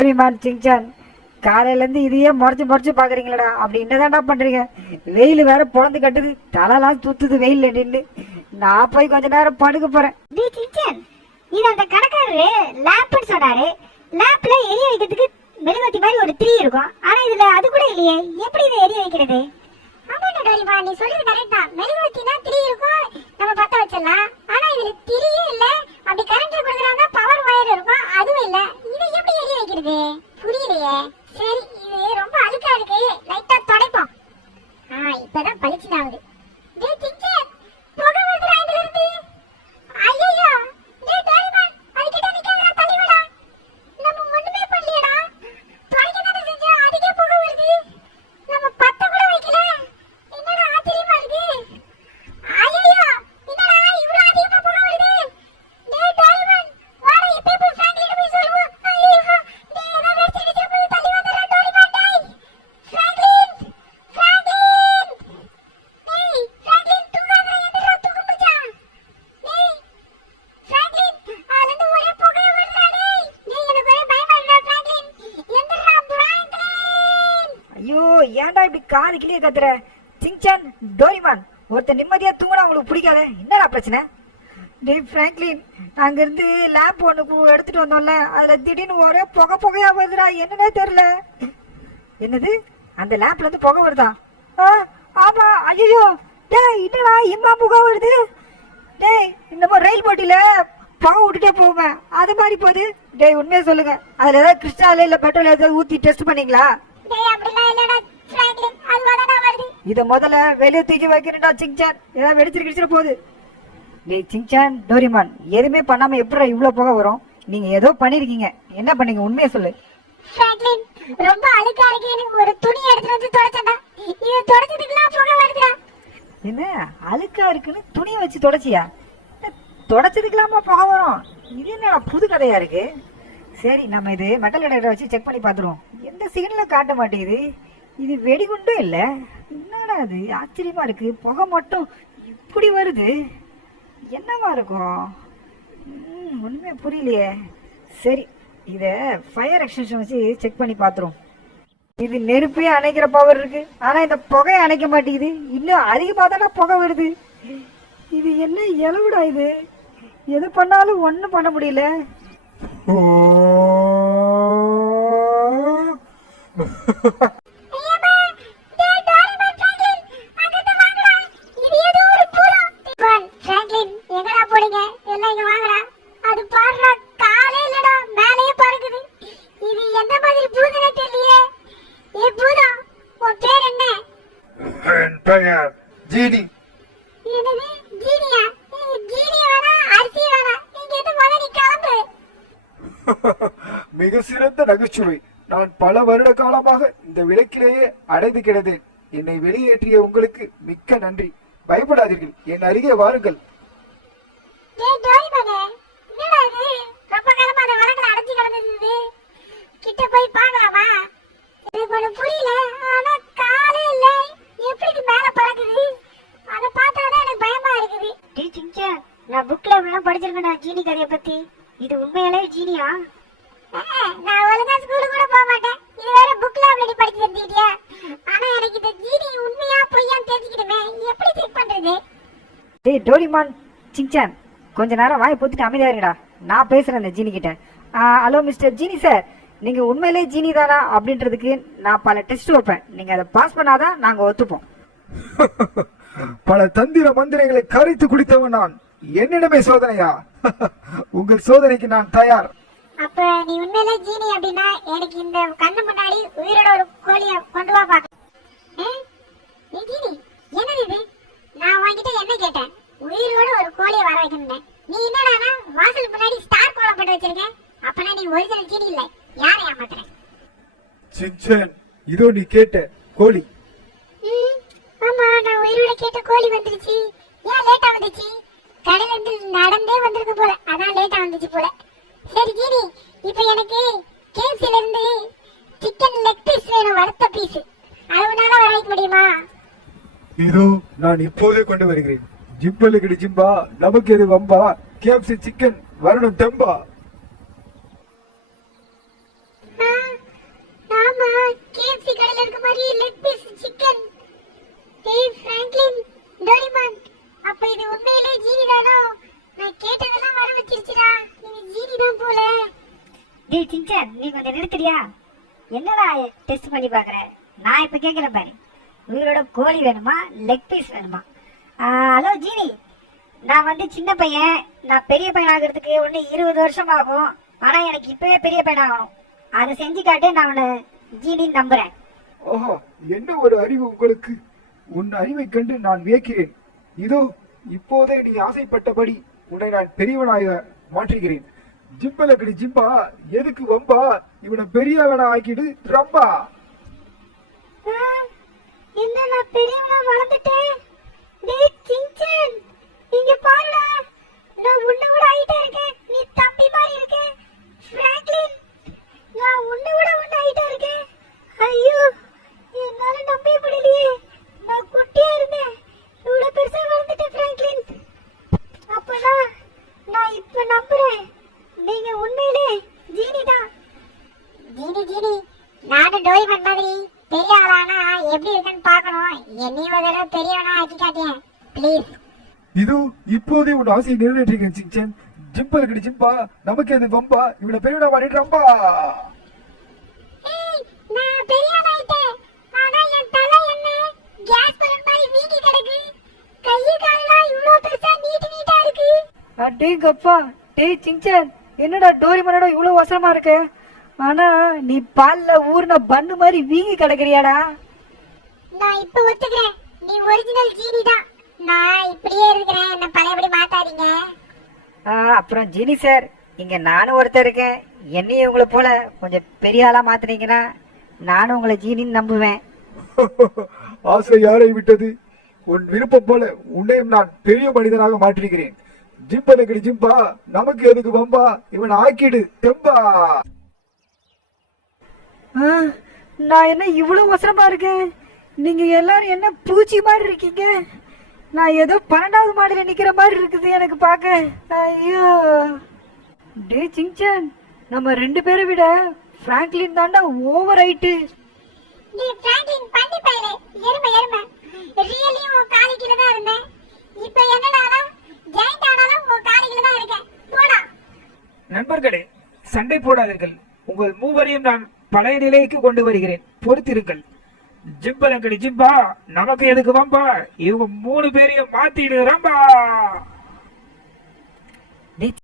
Doraemon சிங்சான் காலையிலேருந்து இதையே முறைச்சு பார்க்குறீங்களடா அப்படி என்னதான்டா பண்ணுறீங்க? வெயில் வேற பொழந்து கட்டுது, தலைலாம் தூத்துது வெயில் நின்று. நான் போய் கொஞ்ச நேரம் படுக்க போறேன். இது அந்த கடைக்காரரு லேப்னு சொன்னாரு. லேப்ல எரிய வைக்கிறதுக்கு மெழுகுவத்தி மாதிரி ஒரு திரி இருக்கும். ஆனா இதுல அது கூட இல்லையே, எப்படி இதை எரிய வைக்கிறது? ஆமாடா டோரிமா, நீ சொல்றது கரெக்ட் தான். மெழுகுவத்தினா திரி இருக்கும், நம்ம பத்த வச்சிடலாம். ஆனா இதுல திரியே இல்ல. அப்படி கரண்ட் கொடுக்குறாங்க, பவர் வயர் இருக்கும், அதுவும் இல்ல. இதை எப்படி எரிய வைக்கிறது புரியலையே. சரி, இது ரொம்ப அழுக்கா இருக்கு, லைட்டா துடைப்போம். இப்பதான் பளிச்சுனாகுது. டேய் சிங்சான், புகை வருதுடா இதுல இருந்து. ஐயோ, டேய் டோரிமான், அதுகிட்ட நிக்காதடா, தள்ளி வாடா. நம்ம ஒண்ணுமே பண்ணலையடா, துடைக்க தானே செஞ்சோம், அதுக்கே புகை வருது. நம்ம பத்த கூட வைக்கல, என்னடா ஆச்சரியமா இருக்கு. ஐயோ, என்னடா இவ்வளவு அதிகமா புகை வருது. டேய் டோரிமான், வாடா இப்ப போய் ஃப்ராங்க்லின் போய் சொல்லுவோம். ஐயோ, டேய் ஏதோ வெடிச்சிட்டு போய் தள்ளி வாடா டோரிமான். டேய் ஃப்ராங்க்லின், டேய் ஃப்ராங்க்லின் தூங்காதடா, என்னடா தூங்க மச்சான். டேய் ஃப்ராங்க்லின், அதுல இருந்து ஒரே புகை வருதுடா. டேய் எனக்கு ஒரே பயமா இருக்குடா ஃப்ராங்க்லின். எந்திரா ஃப்ராங்க்லின். ஐயோ, ஏன்டா இப்படி காது கிளியே கத்துற? சிங்சான், டோரிமான், ஒருத்தர் நிம்மதியா தூங்கினா உங்களுக்கு பிடிக்காத? என்னடா பிரச்சனை? டேய் ஃப்ராங்க்லின், அங்கிருந்து லேம்ப் ஒன்று எடுத்துட்டு வந்தோம்ல, அதுல திடீர்னு ஒரே புகையா வருதுடா, என்னன்னே தெரியல. என்னது, அந்த லேம்ப்ல இருந்து புகை வருதா? ஆமா. ஐயோ, டேய் என்னடா இம்மா புகை வருது? டேய், இந்த மாதிரி ரயில் போட்டியில புகை விட்டுட்டே போவேன், அது மாதிரி போகுது. டேய் உண்மையா சொல்லுங்க, அதுல ஏதாவது கிறிஸ்டால இல்ல பெட்ரோல் ஏதாவது ஊத்தி டெஸ்ட் பண்ணீங்களா? டேய் அப்படிலாம் இல்லடா ஃப்ராங்க்லின், அதுவாடா வருது. இத முதல்ல வெளியே தூக்கி வைக்கிறேன்டா சிங்சான், ஏதாவது வெடிச்சிட்டு போகுது. டேய் சிங்சான், டோரிமான், எதுவுமே பண்ணாம எப்படி இவ்வளவு புகை வரும்? நீங்க ஏதோ பண்ணிருக்கீங்க, என்ன பண்ணீங்க உண்மையா சொல்லு. ஃப்ராங்க்லின், ரொம்ப அழுக்கா இருக்கு, எனக்கு ஒரு துணி எடுத்து வந்து தொடச்சடா. இது தொடச்சதுக்குலாம் புகை வருதுடா. என்ன அழுக்கா இருக்குன்னு துணியை வச்சு தொடச்சியா? தொடச்சதுக்கெல்லாமா புகை வரும்? இது என்னடா புது கதையா இருக்கு. சரி, நம்ம இது மெட்டல் டிடெக்டர் வச்சு செக் பண்ணி பார்த்துருவோம். எந்த சிக்னலும் காட்ட மாட்டேங்குது. இது வெடிகுண்டும் இல்லை. என்னடா அது ஆச்சரியமா இருக்கு, புகை மட்டும் இப்படி வருது. என்னவா இருக்கும்? ஒண்ணுமே புரியலையே. சரி, இத ஃபயர் எக்ஸ்டென்ஷன் வச்சு செக் பண்ணி பார்த்துருவோம். இது நெருப்பே அணைக்கிற பவர் இருக்கு, ஆனா இந்த புகையை அணைக்க மாட்டேங்குது. இன்னும் அதிகமாக தானே புகை வருது. இது என்ன எலவுடா இது? எது பண்ணாலும் ஒன்றும் பண்ண முடியல. பெயர் ஜீனி. மிக சிறந்த நகைச்சுவை. நான் பல வருட காலமாக இந்த விளக்கிலேயே அடைந்து கிடந்தேன். என்னை வெளியேற்றிய உங்களுக்கு மிக்க நன்றி. பயப்படாதீர்கள், என் அருகே வாருங்கள். நான் புக்ல எல்லாம் படிச்சிருக்கேன் ஜீனி கதையை பத்தி. இது உண்மையிலே ஜீனியா? நான் ஒழுங்கா ஸ்கூலுக்கு கூட போக மாட்டேன். இது வேற புக்ல அப்படி படிச்சு தெரிஞ்சுக்கிட்டியா? ஆனா எனக்கு இந்த ஜீனி உண்மையா பொய்யான்னு தெரிஞ்சுக்கிடுமே, எப்படி செக் பண்றது? டேய் டோரிமான், சிங்சான், கொஞ்ச நேரம் வாய் பொத்திட்டு அமைதியா இருங்கடா. நான் பேசுறேன் இந்த ஜீனி கிட்ட. ஹலோ மிஸ்டர் ஜீனி சார், நீங்க உண்மையிலே ஜீனி தானா அப்படின்றதுக்கு நான் பல டெஸ்ட் வைப்பேன். நீங்க அதை பாஸ் பண்ணாதான் நாங்க ஒத்துப்போம். பல தந்திர மந்திரங்களை கரைத்து குடித்தவன் நான். என்னிடமே சோதனையா? உங்கள் சோதனைக்கு நான் தயார். அப்ப நீ உண்மையிலே ஜீனி அப்படின்னா எனக்கு இந்த கண்ணு முன்னாடி உயிரோட ஒரு கோழிய கொண்டு வா பாக்க. நீ ஜீனி என்னது இது? நான் உன்கிட்ட என்ன கேட்டேன்? உயிரோட ஒரு கோழிய வர வைக்கணும். நீ என்னடானா வாசல் முன்னாடி ஸ்டார் கோலம் போட்டு வச்சிருக்க? அப்பனா நீ ஒரிஜினல் ஜீனி இல்ல, யாரை ஏமாத்துற? சின்சன், இதோ நீ கேட்ட கோழி. ஆமா, நான் உயிரோட கேட்ட கோழி வந்துருச்சு. ஏன் லேட்டா வந்துச்சு? கடையில இருந்து நடந்தே வந்திருக்கு போல, அதான் லேட்டா வந்துச்சு போல. சரி ஜீனி, இப்போ எனக்கு கேஎஃப்சில இருந்து சிக்கன் லெக் பீஸ் வேணும், வறுத்த பீஸ். அளவுனால வர வைக்க முடியுமா? இதோ நான் இப்போதே கொண்டு வருகிறேன். ஜிம்பலுக்கு ஜிம்பா, நமக்கு எது வம்பா? கேஎஃப்சி சிக்கன் வரணும் தெம்பா. நீ கொஞ்சம் நிறுத்துறியா? என்னடா டெஸ்ட் பண்ணி பாக்குற? நான் இப்ப கேக்குறேன் பாரு, உயிரோட கோழி வேணுமா லெக் பீஸ் வேணுமா? ஹலோ ஜீனி, நான் வந்து சின்ன பையன், நான் பெரிய பையன் ஆகிறதுக்கு ஒன்று 20 வருஷம் ஆகும். ஆனா எனக்கு இப்பவே பெரிய பையன் ஆகணும். அதை செஞ்சு காட்டு, நான் உன்னை ஜீனின்னு நம்புறேன். ஆஹா, என்ன ஒரு அறிவு உங்களுக்கு! உன் அறிவை கண்டு நான் வியக்கிறேன். இதோ இப்போதே நீ ஆசைப்பட்டபடி உன்னை நான் பெரியவனாக மாற்றுகிறேன். ஜிம்பலக்கடி ஜிம்பா, எதுக்கு வம்பா? இவனை பெரியவனா ஆக்கிடு ரம்பா. என்ன நான் பெரியவனா வளர்ந்துட்டேன்? டேய் சிங்சன், இங்க பாருடா, நான் உன்னை விட ஹைட்டா இருக்கேன். நீ தம்பி மாதிரி இருக்க. பிராங்க்லின், நான் உன்னை விட ஹைட்டா இருக்கேன். ஐயோ, என்னால நம்பவே முடியலையே. நான் குட்டியா இருந்தேன், இவ்வளவு பெருசா வளர்ந்துட்டேன் பிராங்க்லின். அப்பனா நான் இப்ப நம்புறேன், நீங்க உண்மையிலே ஜீனி தான். ஜீனி, நானும் டோரிமன் மாதிரி பெரிய ஆளானா எப்படி இருக்குன்னு பார்க்கணும். என்னையும் ஒரு தடவை பெரியவனா ஆக்கி காட்டியேன் ப்ளீஸ். இதோ இப்போதே உன் ஆசையை நிறைவேற்றுகிறேன் சிங்சன். ஜிம்பலக்கடி ஜிம்பா, நமக்கு அது வம்பா? இவனை பெரியவனா மாறிட்டு ரம்பா. நான் பெரியவனா ஆயிட்டேன், ஆனா என் தலை என்ன கேஸ் பலன் மாதிரி வீங்கி கிடக்கு. கையை காலெல்லாம் இவ்வளவு பெருசா நீட்டா இருக்கு. அடேங்கப்பா, டேய் சிங்சன், என்னடா டோரிமானோட இவ்வளவு அவசரமா இருக்கு? ஆனா நீ பால்ல ஊர்ன பண்ணு மாதிரி வீங்கி கிடக்குறியாடா. நான் இப்ப ஒத்துக்கிறேன், நீ ஒரிஜினல் ஜீனி தான். நான் இப்படியே இருக்கிறேன், என்ன பழையபடி மாத்தாதீங்க. அப்புறம் ஜீனி சார், இங்க நானும் ஒருத்தர் இருக்கேன். என்னையும் உங்களை போல கொஞ்சம் பெரிய ஆளா மாத்தினீங்கன்னா நானும் உங்களை ஜீனின்னு நம்புவேன். ஆசை யாரை விட்டது? உன் விருப்பம் போல உன்னையும் நான் பெரிய மனிதனாக மாற்றிருக்கிறேன். ஜிம்பலக்கடி ஜிம்பா, நமக்கு எதுக்கு வம்பா? இவன் ஆக்கிடு தெம்பா. நான் என்ன இவ்வளவு அவசரமா இருக்கேன்? நீங்க எல்லாரும் என்ன பூச்சி மாதிரி இருக்கீங்க? நான் ஏதோ 12வது மாடியில நிக்கிற மாதிரி இருக்குது எனக்கு பார்க்க. ஐயோ, டே சிங்சன், நம்ம 2 பேரை விட பிராங்க்லின் தாண்டா ஓவர் ஹைட்டு. நீ பிராங்க்லின் பண்ணி பையலே, எருமை ரியலி உன் காலிக்கில தான் இருந்தேன். இப்போ என்னடானா ஜாயிண்ட் ஆனாலும் உன் காலிக்கில தான் இருக்கேன். போடா. நண்பர்களே, சண்டை போடாதீர்கள். உங்கள் மூவரையும் நான் பழைய நிலைக்கு கொண்டு வருகிறேன், பொறுத்திருங்கள். ஜிம்பலங்கடி ஜிம்பா, நமக்கு எதுக்கு வம்பா? இவங்க 3 பேரையும் மாத்திடு ரம்பா.